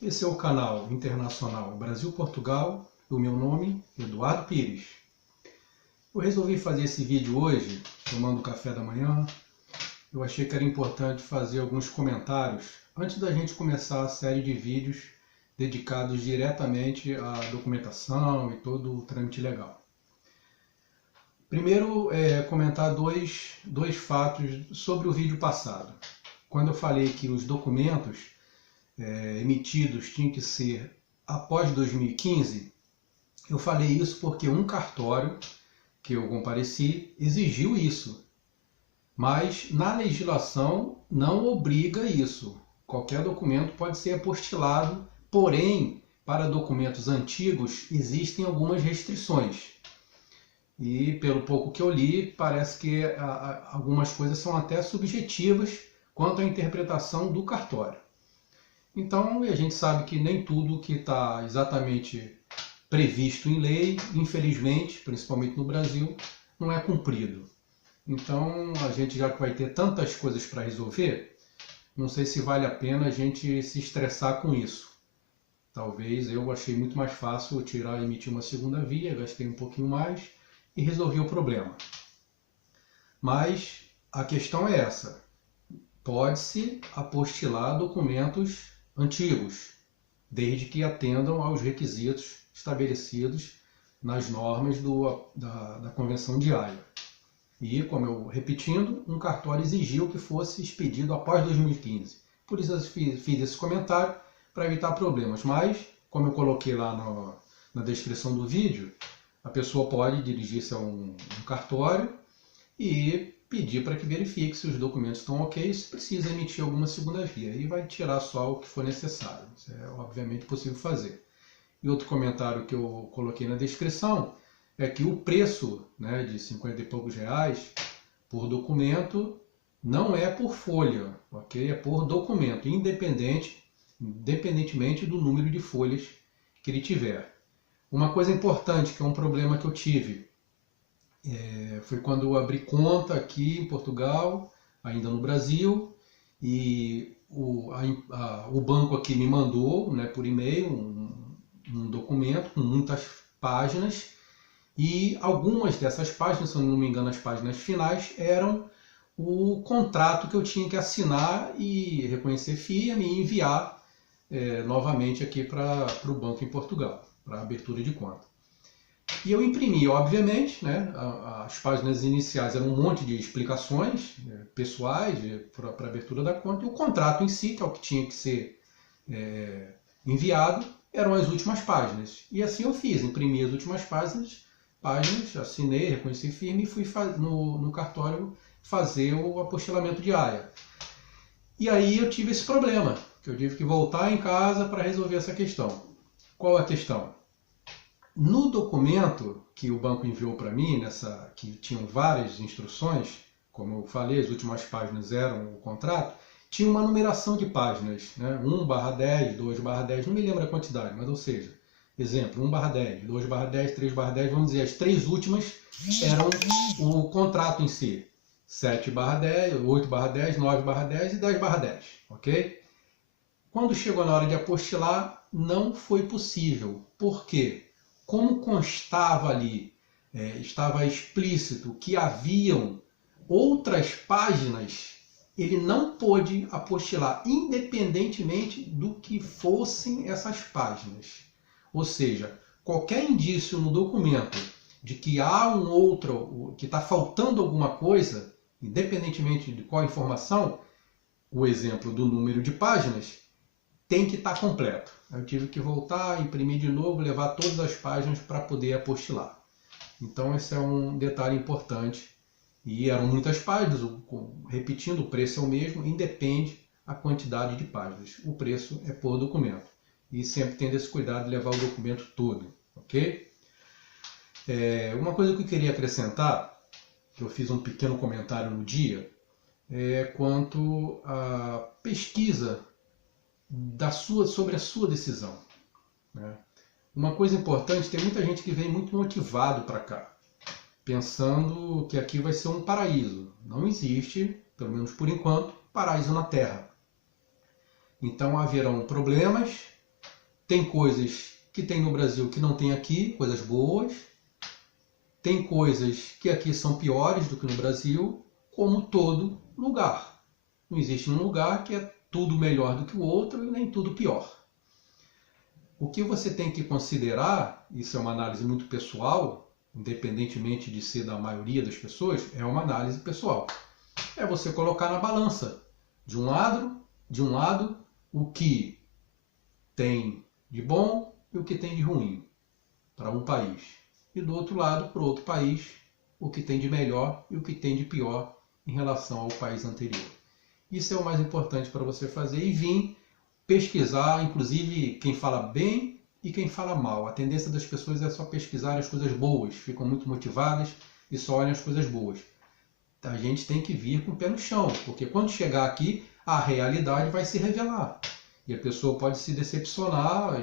Esse é o canal internacional Brasil-Portugal e o meu nome é Eduardo Pires. Eu resolvi fazer esse vídeo hoje, tomando café da manhã. Eu achei que era importante fazer alguns comentários antes da gente começar a série de vídeos dedicados diretamente à documentação e todo o trâmite legal. Primeiro, comentar dois fatos sobre o vídeo passado. Quando eu falei que os documentos emitidos tinham que ser após 2015, eu falei isso porque um cartório que eu compareci exigiu isso, mas na legislação não obriga isso. Qualquer documento pode ser apostilado, porém, para documentos antigos existem algumas restrições. E pelo pouco que eu li, parece que algumas coisas são até subjetivas quanto à interpretação do cartório. Então, a gente sabe que nem tudo que está exatamente previsto em lei, infelizmente, principalmente no Brasil, não é cumprido. Então, a gente já que vai ter tantas coisas para resolver, não sei se vale a pena a gente se estressar com isso. Talvez eu achei muito mais fácil tirar e emitir uma segunda via, gastei um pouquinho mais e resolvi o problema. Mas a questão é essa: pode-se apostilar documentos antigos, desde que atendam aos requisitos estabelecidos nas normas da Convenção de Haia. E, como eu repetindo, um cartório exigiu que fosse expedido após 2015. Por isso eu fiz esse comentário para evitar problemas. Mas, como eu coloquei lá na descrição do vídeo, a pessoa pode dirigir-se a um cartório e pedir para que verifique se os documentos estão ok, se precisa emitir alguma segunda via, e vai tirar só o que for necessário. Isso é obviamente possível fazer. E outro comentário que eu coloquei na descrição é que o preço, de 50 e poucos reais por documento não é por folha, ok? É por documento, independentemente do número de folhas que ele tiver. Uma coisa importante, que é um problema que eu tive, foi quando eu abri conta aqui em Portugal, ainda no Brasil, e o banco aqui me mandou, por e-mail um documento com muitas páginas, e algumas dessas páginas, se eu não me engano as páginas finais, eram o contrato que eu tinha que assinar e reconhecer firme e enviar novamente aqui para o banco em Portugal, para a abertura de conta. E eu imprimi, obviamente, as páginas iniciais eram um monte de explicações pessoais para a abertura da conta, e o contrato em si, que é o que tinha que ser enviado, eram as últimas páginas. E assim eu fiz, imprimi as últimas páginas, assinei, reconheci firme e fui no cartório fazer o apostilamento de Haia. E aí eu tive esse problema, que eu tive que voltar em casa para resolver essa questão. Qual é a questão? No documento que o banco enviou para mim, que tinham várias instruções, como eu falei, as últimas páginas eram o contrato, tinha uma numeração de páginas, 1/10, 2/10, não me lembro a quantidade, mas ou seja, exemplo, 1/10, 2/10, 3/10, vamos dizer, as três últimas eram o contrato em si, 7/10, 8/10, 9/10 e 10/10, ok? Quando chegou na hora de apostilar, não foi possível. Por quê? Como constava ali, estava explícito que haviam outras páginas, ele não pôde apostilar, independentemente do que fossem essas páginas. Ou seja, qualquer indício no documento de que há que está faltando alguma coisa, independentemente de qual informação, o exemplo do número de páginas, tem que estar completo. Eu tive que voltar, imprimir de novo, levar todas as páginas para poder apostilar. Então esse é um detalhe importante. E eram muitas páginas, repetindo, o preço é o mesmo, independe a quantidade de páginas. O preço é por documento. E sempre tendo esse cuidado de levar o documento todo, ok? Uma coisa que eu queria acrescentar, que eu fiz um pequeno comentário no dia, é quanto à pesquisa sobre a sua decisão. Uma coisa importante, tem muita gente que vem muito motivado para cá, pensando que aqui vai ser um paraíso. Não existe, pelo menos por enquanto, paraíso na Terra. Então haverão problemas, Tem coisas que tem no Brasil que não tem aqui, coisas boas. Tem coisas que aqui são piores do que no Brasil, como todo lugar. Não existe um lugar que é tudo melhor do que o outro e nem tudo pior. O que você tem que considerar, isso é uma análise muito pessoal, independentemente de ser da maioria das pessoas, é uma análise pessoal. É você colocar na balança, de um lado, o que tem de bom e o que tem de ruim para um país. E do outro lado, para o outro país, o que tem de melhor e o que tem de pior em relação ao país anterior. Isso é o mais importante para você fazer e vir pesquisar, inclusive quem fala bem e quem fala mal. A tendência das pessoas é só pesquisar as coisas boas, ficam muito motivadas e só olham as coisas boas. A gente tem que vir com o pé no chão, porque quando chegar aqui, a realidade vai se revelar. E a pessoa pode se decepcionar,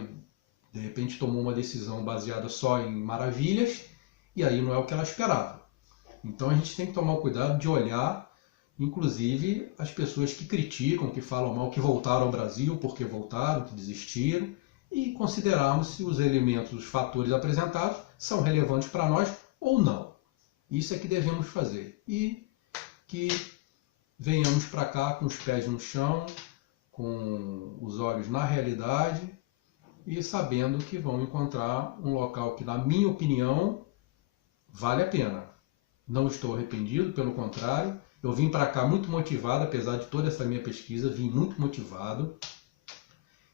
de repente tomou uma decisão baseada só em maravilhas, e aí não é o que ela esperava. Então a gente tem que tomar o cuidado de olhar, inclusive, as pessoas que criticam, que falam mal, que voltaram ao Brasil porque voltaram, que desistiram, e considerarmos se os elementos, os fatores apresentados são relevantes para nós ou não. Isso é que devemos fazer. E que venhamos para cá com os pés no chão, com os olhos na realidade e sabendo que vão encontrar um local que, na minha opinião, vale a pena. Não estou arrependido, pelo contrário. Eu vim para cá muito motivado, apesar de toda essa minha pesquisa, vim muito motivado.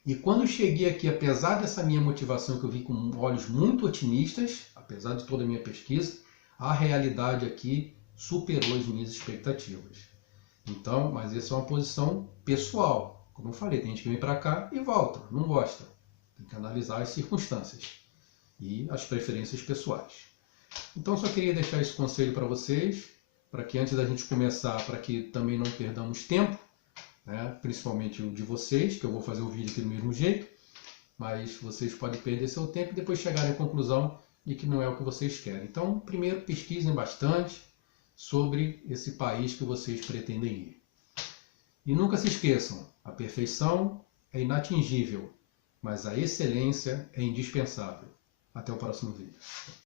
E quando eu cheguei aqui, apesar dessa minha motivação, que eu vim com olhos muito otimistas, apesar de toda a minha pesquisa, a realidade aqui superou as minhas expectativas. Então, mas essa é uma posição pessoal. Como eu falei, tem gente que vem para cá e volta, não gosta. Tem que analisar as circunstâncias e as preferências pessoais. Então, só queria deixar esse conselho para vocês, para que antes da gente começar, para que também não perdamos tempo, né? Principalmente o de vocês, que eu vou fazer o vídeo aqui do mesmo jeito, mas vocês podem perder seu tempo e depois chegarem à conclusão de que não é o que vocês querem. Então, primeiro pesquisem bastante sobre esse país que vocês pretendem ir. E nunca se esqueçam, a perfeição é inatingível, mas a excelência é indispensável. Até o próximo vídeo.